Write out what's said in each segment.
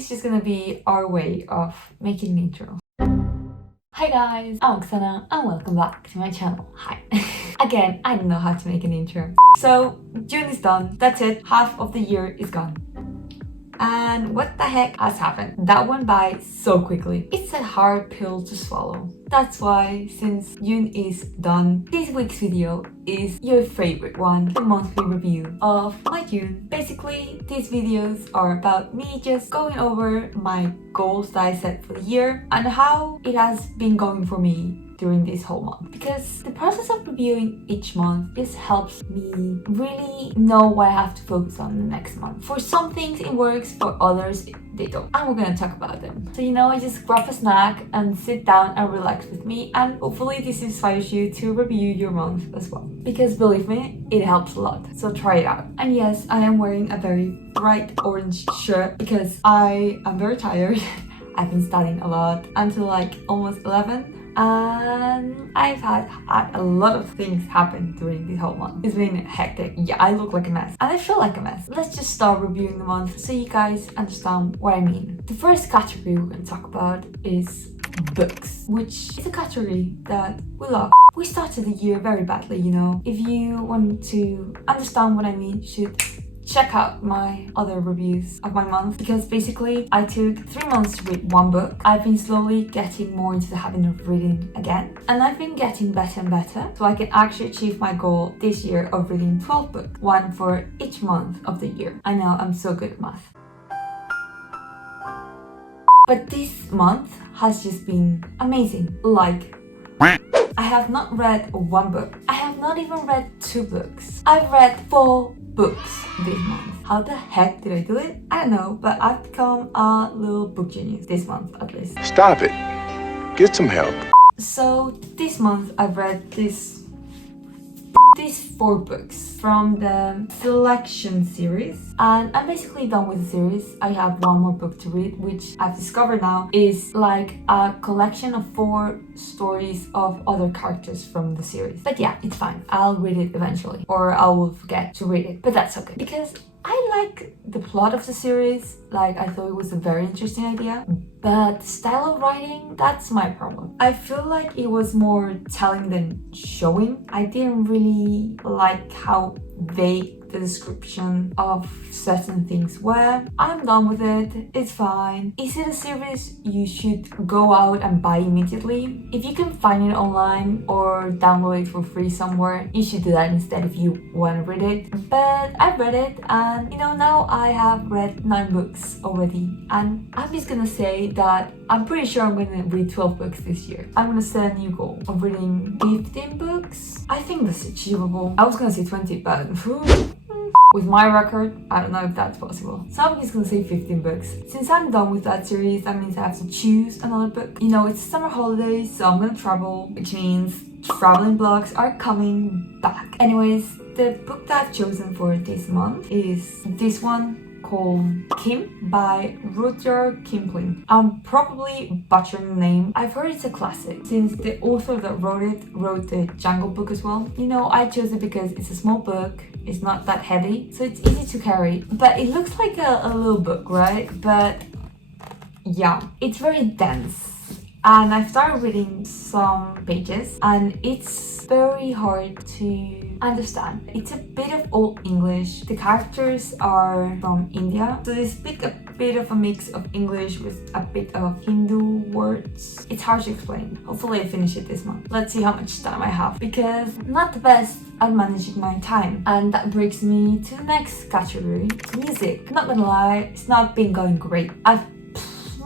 is just gonna be our way of making an intro. Hi guys, I'm Oksana and welcome back to my channel. Hi. Again, I don't know how to make an intro. So, June is done. That's it. Half of the year is gone. And what the heck has happened? That went by so quickly. It's a hard pill to swallow. That's why, since June is done, this week's video is your favorite one, the monthly review of my June. Basically, these videos are about me just going over my goals that I set for the year and how it has been going for me during this whole month, because the process of reviewing each month just helps me really know what I have to focus on the next month. For some things it works, for others they don't, and we're gonna talk about them. So I just grab a snack and sit down and relax with me, and hopefully this inspires you to review your month as well, because believe me, it helps a lot, so try it out. And yes, I am wearing a very bright orange shirt because I am very tired. I've been studying a lot until like almost 11, and I've had a lot of things happen during this whole month. It's been hectic. Yeah, I look like a mess and I feel like a mess. Let's just start reviewing the month so you guys understand what I mean. The first category we're going to talk about is books, which is a category that we love. We started the year very badly, If you want to understand what I mean, you should check out my other reviews of my month, because basically I took 3 months to read one book. I've been slowly getting more into the habit of reading again, and I've been getting better and better, so I can actually achieve my goal this year of reading 12 books, one for each month of the year. I know, I'm so good at math. But this month has just been amazing. Like, I have not read one book. I have not even read 2 books. I've read 4 books this month. How the heck did I do it? I don't know, but I've become a little book genius this month at least. Stop it. Get some help. So this month I've read these 4 books from the selection series, and I'm basically done with the series. I have one more book to read, which I've discovered now is like a collection of 4 stories of other characters from the series. But yeah, it's fine. I'll read it eventually, or I will forget to read it, but that's okay, because I like the plot of the series. Like, I thought it was a very interesting idea, but the style of writing, that's my problem. I feel like it was more telling than showing. I didn't really like how vague the description of certain things were. I'm done with it. It's fine. Is it a series you should go out and buy immediately? If you can find it online or download it for free somewhere, you should do that instead if you want to read it. But I've read it, and now I have read 9 books already, and I'm just gonna say that I'm pretty sure I'm gonna read 12 books this year. I'm gonna set a new goal of reading 15 books. I think that's achievable. I was gonna say 20, but with my record, I don't know if that's possible. So I'm just gonna say 15 books. Since I'm done with that series, that means I have to choose another book. It's summer holidays, so I'm gonna travel, which means traveling vlogs are coming back. Anyways, the book that I've chosen for this month is this one called Kim by Rudyard Kipling. I'm probably butchering the name. I've heard it's a classic, since the author that wrote the Jungle Book as well. I chose it because it's a small book. It's not that heavy, so it's easy to carry, but it looks like a little book, right? But yeah, it's very dense. And I've started reading some pages, and it's very hard to understand. It's a bit of old English. The characters are from India, so they speak a bit of a mix of English with a bit of Hindu words. It's hard to explain. Hopefully I finish it this month. Let's see how much time I have, because I'm not the best at managing my time. And that brings me to the next category, music. Not gonna lie, it's not been going great. I've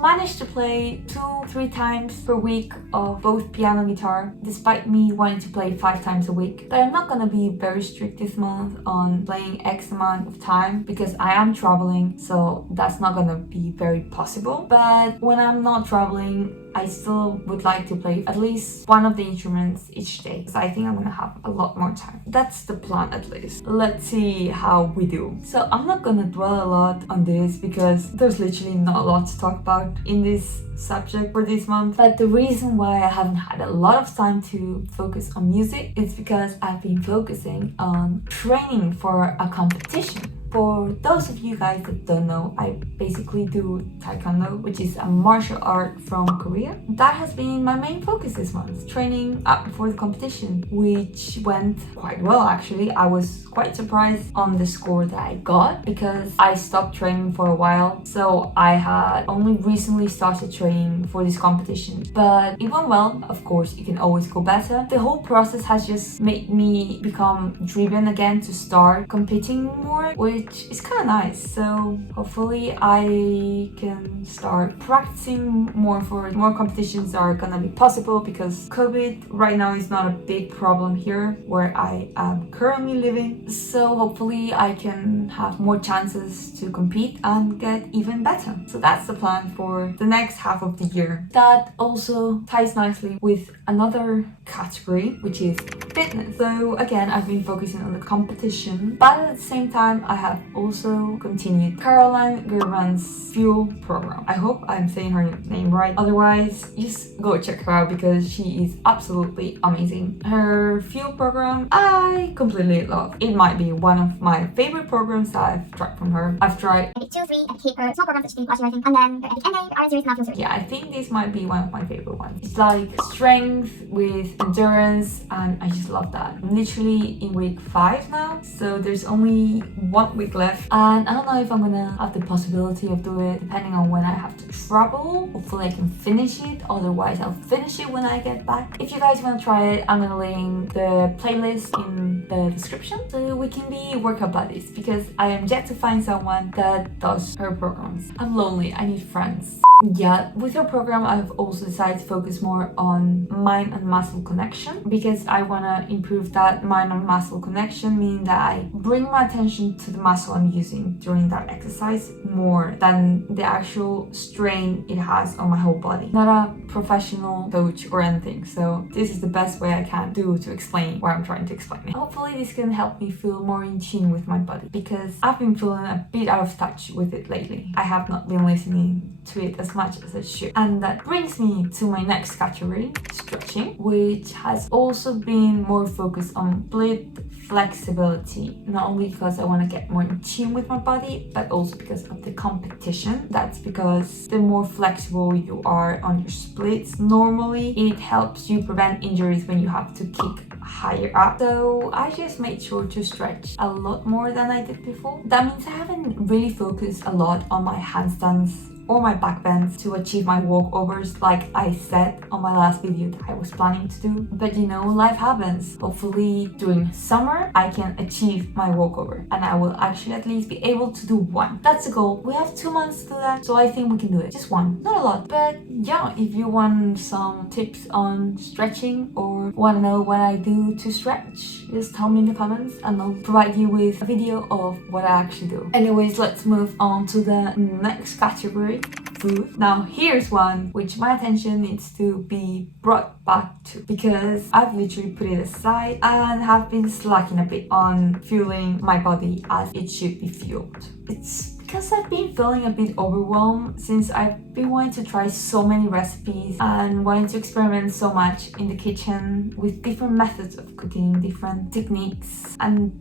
managed to play 2-3 times per week of both piano and guitar, despite me wanting to play 5 times a week. But I'm not gonna be very strict this month on playing X amount of time, because I am traveling, so that's not gonna be very possible. But when I'm not traveling, I still would like to play at least one of the instruments each day, so I think I'm gonna have a lot more time. That's the plan at least. Let's see how we do. So I'm not gonna dwell a lot on this, because there's literally not a lot to talk about in this subject for this month. But the reason why I haven't had a lot of time to focus on music is because I've been focusing on training for a competition For those of you guys that don't know, I basically do Taekwondo, which is a martial art from Korea. That has been my main focus this month, training up before the competition, which went quite well actually. I was quite surprised on the score that I got because I stopped training for a while, so I had only recently started training for this competition. But it went well. Of course, it can always go better. The whole process has just made me become driven again to start competing more, which is kind of nice. So hopefully I can start practicing more for more competitions are gonna be possible, because COVID right now is not a big problem here where I am currently living. So hopefully I can have more chances to compete and get even better. So that's the plan for the next half of the year. That also ties nicely with another category, which is fitness. So again, I've been focusing on the competition, but at the same time I have also continued Caroline Gervan's Fuel program. I hope I'm saying her name right. Otherwise, just go check her out because she is absolutely amazing. Her Fuel program I completely love. It might be one of my favorite programs that I've tried from her. I've tried Epic 2, 3, Epic her small programs that she's been watching, and then her Epic MA, Iron Series, and Fuel Series. yeah, I think this might be one of my favorite ones. It's like strength with endurance, and I just love that. I'm literally in week 5 now, so there's only 1 week left, and I don't know if I'm gonna have the possibility of doing it depending on when I have to travel. Hopefully I can finish it, otherwise I'll finish it when I get back. If you guys want to try it, I'm gonna link the playlist in the description so we can be workout buddies, because I am yet to find someone that does her programs. I'm lonely, I need friends. Yeah, with her program I've also decided to focus more on mind and muscle connection, because I want to improve that mind and muscle connection, meaning that I bring my attention to the muscle I'm using during that exercise more than the actual strain it has on my whole body. Not a professional coach or anything, so this is the best way I can do to explain what I'm trying to explain. Hopefully this can help me feel more in tune with my body, because I've been feeling a bit out of touch with it lately. I have not been listening to it as much as I should. And that brings me to my next category, stretching, which has also been more focused on split flexibility, not only because I want to get more in tune with my body, but also because of the competition. That's because the more flexible you are on your splits, normally it helps you prevent injuries when you have to kick higher up. So I just made sure to stretch a lot more than I did before. That means I haven't really focused a lot on my handstands or my back bends to achieve my walkovers like I said on my last video that I was planning to do. But you know, life happens. Hopefully during summer I can achieve my walkover, and I will actually at least be able to do one. That's the goal. We have 2 months to do that, so I think we can do it. Just one, not a lot. But yeah, if you want some tips on stretching or want to know what I do to stretch, just tell me in the comments and I'll provide you with a video of what I actually do. Anyways, let's move on to the next category, food. Now here's one which my attention needs to be brought back to, because I've literally put it aside and have been slacking a bit on fueling my body as it should be fueled. It's because I've been feeling a bit overwhelmed since I've been wanting to try so many recipes and wanting to experiment so much in the kitchen with different methods of cooking, different techniques, and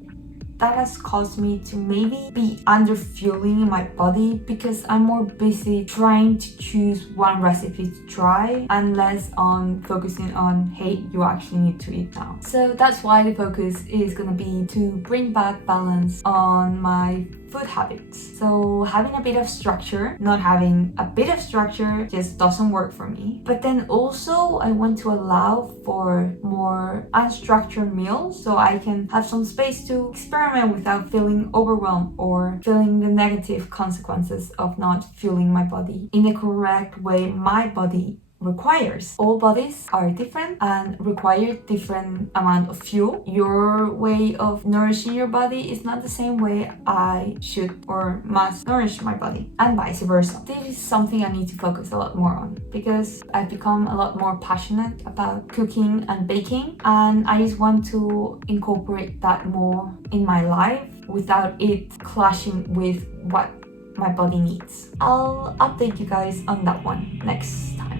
that has caused me to maybe be under fueling my body, because I'm more busy trying to choose one recipe to try and less on focusing on, hey, you actually need to eat now. So that's why the focus is gonna be to bring back balance on my food habits. So having a bit of structure, not having a bit of structure just doesn't work for me. But then also I want to allow for more unstructured meals so I can have some space to experiment without feeling overwhelmed or feeling the negative consequences of not fueling my body in the correct way my body requires. All bodies are different and require different amount of fuel. Your way of nourishing your body is not the same way I should or must nourish my body, and vice versa. This is something I need to focus a lot more on, because I've become a lot more passionate about cooking and baking, and I just want to incorporate that more in my life without it clashing with what my body needs. I'll update you guys on that one next time.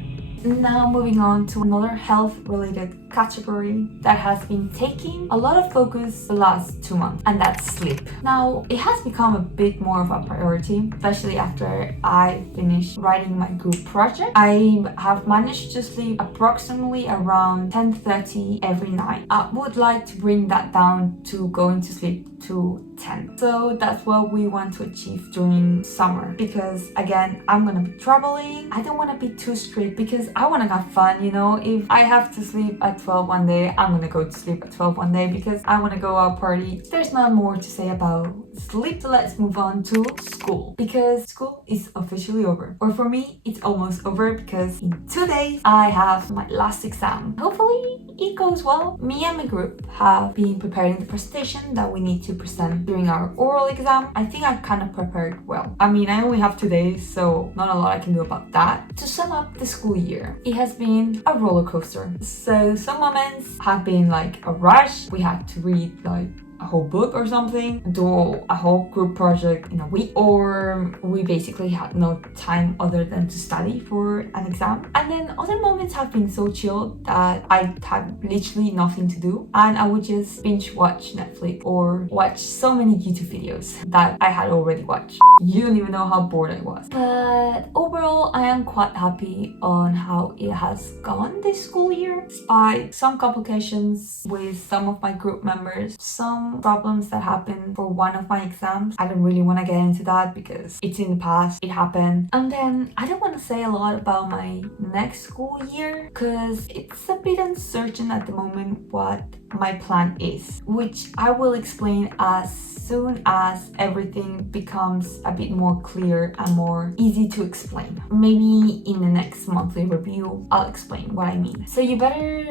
Now moving on to another health related category that has been taking a lot of focus the last 2 months, and that's sleep. Now it has become a bit more of a priority, especially after I finished writing my group project. I have managed to sleep approximately around 10:30 every night. I would like to bring that down to going to sleep to 10. So that's what we want to achieve during summer, because again, I'm gonna be traveling. I don't want to be too strict because I want to have fun, you know. If I have to sleep at 12 one day, I'm gonna go to sleep at 12 one day because I want to go out party. There's not more to say about sleep, so let's move on to school, because school is officially over, or for me it's almost over, because in 2 days I have my last exam. Hopefully it goes well. Me and my group have been preparing the presentation that we need to present during our oral exam. I think I kind of prepared well. I mean, I only have 2 days, so not a lot I can do about that. To sum up the school year, it has been a roller coaster. So some moments have been like a rush. We had to read like a whole book or something, do a whole group project in a week, or we basically had no time other than to study for an exam. And then other moments have been so chill that I had literally nothing to do, and I would just binge watch Netflix or watch so many YouTube videos that I had already watched. You don't even know how bored I was. But overall, I am quite happy on how it has gone this school year, despite some complications with some of my group members, some problems that happened for one of my exams. I don't really want to get into that because it's in the past, it happened. And then I don't want to say a lot about my next school year because it's a bit uncertain at the moment what my plan is, which I will explain as soon as everything becomes a bit more clear and more easy to explain. Maybe in the next monthly review, I'll explain what I mean. So you better,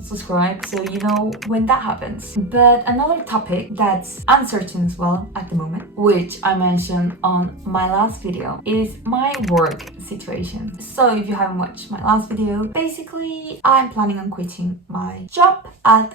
subscribe so you know when that happens. But another topic that's uncertain as well at the moment, which I mentioned on my last video, is my work situation. So if you haven't watched my last video, basically I'm planning on quitting my job at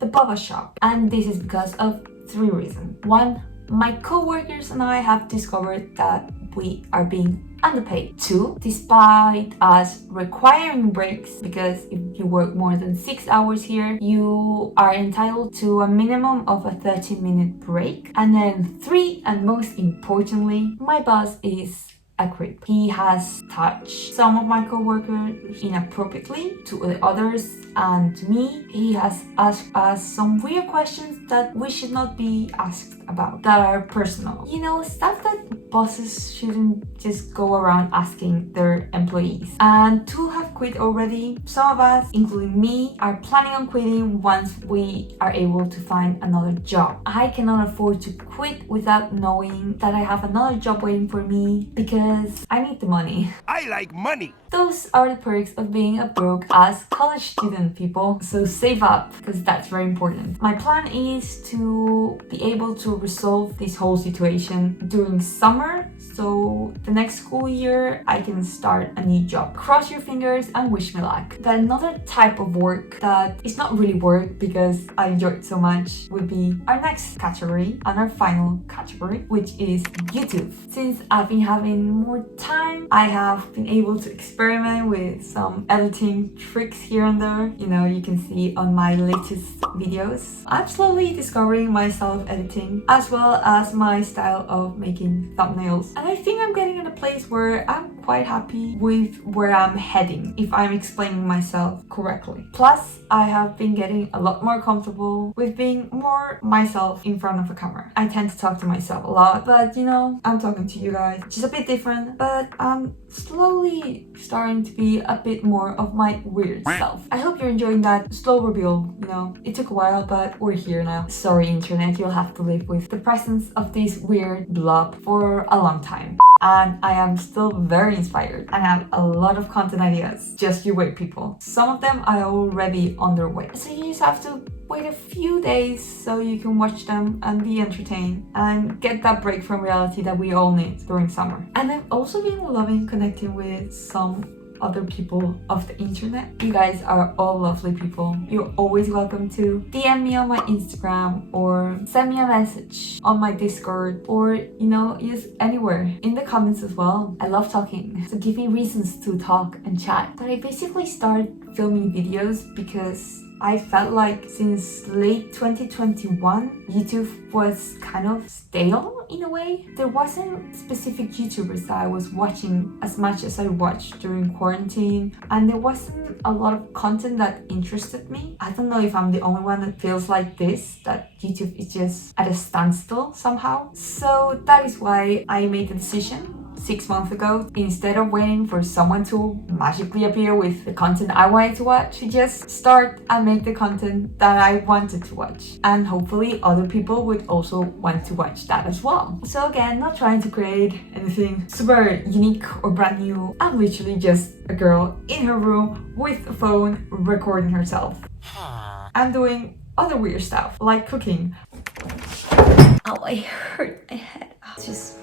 the boba shop, and this is because of 3 reasons. 1, my co-workers and I have discovered that we are being underpaid. 2, despite us requiring breaks, because if you work more than 6 hours here, you are entitled to a minimum of a 30-minute break. And then 3, and most importantly, my boss is a creep. He has touched some of my co-workers inappropriately to the others, and to me, he has asked us some weird questions that we should not be asked about, that are personal. You know, stuff that bosses shouldn't just go around asking their employees. And 2 have quit already. Some of us, including me, are planning on quitting once we are able to find another job. I cannot afford to quit without knowing that I have another job waiting for me, because I need the money. I like money. Those are the perks of being a broke ass college student, people. So save up, because that's very important. My plan is to be able to resolve this whole situation during summer, so the next school year I can start a new job. Cross your fingers and wish me luck. But another type of work that is not really work because I enjoy it so much would be our next category and our final category, which is YouTube. Since I've been having more time, I have been able to experiment with some editing tricks here and there. You know, you can see on my latest videos. I'm slowly discovering my self-editing as well as my style of making thumbnails. And I think I'm getting in a place where I'm quite happy with where I'm heading, if I'm explaining myself correctly. Plus, I have been getting a lot more comfortable with being more myself in front of a camera. I tend to talk to myself a lot, but I'm talking to you guys, which is a bit different, but I'm slowly starting to be a bit more of my weird self. I hope you're enjoying that slow reveal. It took a while, but we're here now. Sorry, internet, you'll have to live with the presence of this weird blob for a long time. And I am still very inspired and have a lot of content ideas. Just you wait, people. Some of them are already underway. So you just have to wait a few days so you can watch them and be entertained and get that break from reality that we all need during summer. And I've also been loving connecting with some other people of the internet. You guys are all lovely people. You're always welcome to DM me on my Instagram or send me a message on my Discord or, use anywhere in the comments as well. I love talking, so give me reasons to talk and chat. But I basically started filming videos because I felt like since late 2021, YouTube was kind of stale in a way. There wasn't specific YouTubers that I was watching as much as I watched during quarantine, and there wasn't a lot of content that interested me. I don't know if I'm the only one that feels like this, that YouTube is just at a standstill somehow. So that is why I made the decision 6 months ago, instead of waiting for someone to magically appear with the content I wanted to watch, to just start and make the content that I wanted to watch. And hopefully other people would also want to watch that as well. So again, not trying to create anything super unique or brand new. I'm literally just a girl in her room with a phone recording herself. And doing other weird stuff, like cooking. Oh, I hurt my head. Just...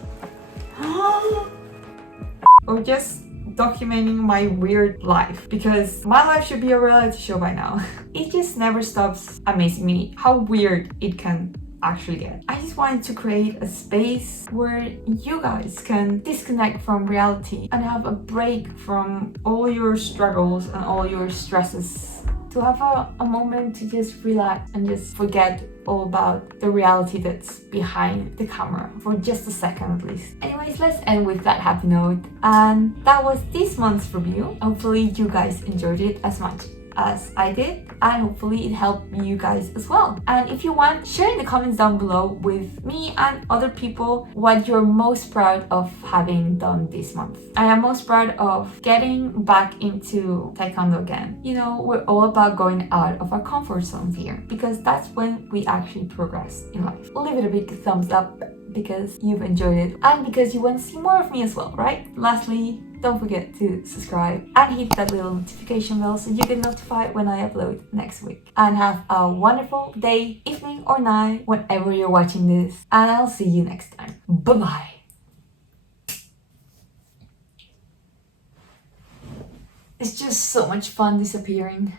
or just documenting my weird life, because my life should be a reality show by now. It just never stops amazing me how weird it can actually get. I just wanted to create a space where you guys can disconnect from reality and have a break from all your struggles and all your stresses, to have a moment to just relax and just forget all about the reality that's behind the camera for just a second at least. Anyways, let's end with that happy note. And that was this month's review. Hopefully you guys enjoyed it as much as I did, and hopefully it helped you guys as well. And if you want, share in the comments down below with me and other people what you're most proud of having done this month. I am most proud of getting back into taekwondo again. We're all about going out of our comfort zones here, because that's when we actually progress in life. Leave it a big thumbs up because you've enjoyed it and because you want to see more of me as well, right? Lastly, don't forget to subscribe and hit that little notification bell so you get notified when I upload next week. And have a wonderful day, evening or night, whenever you're watching this. And I'll see you next time. Bye-bye. It's just so much fun disappearing.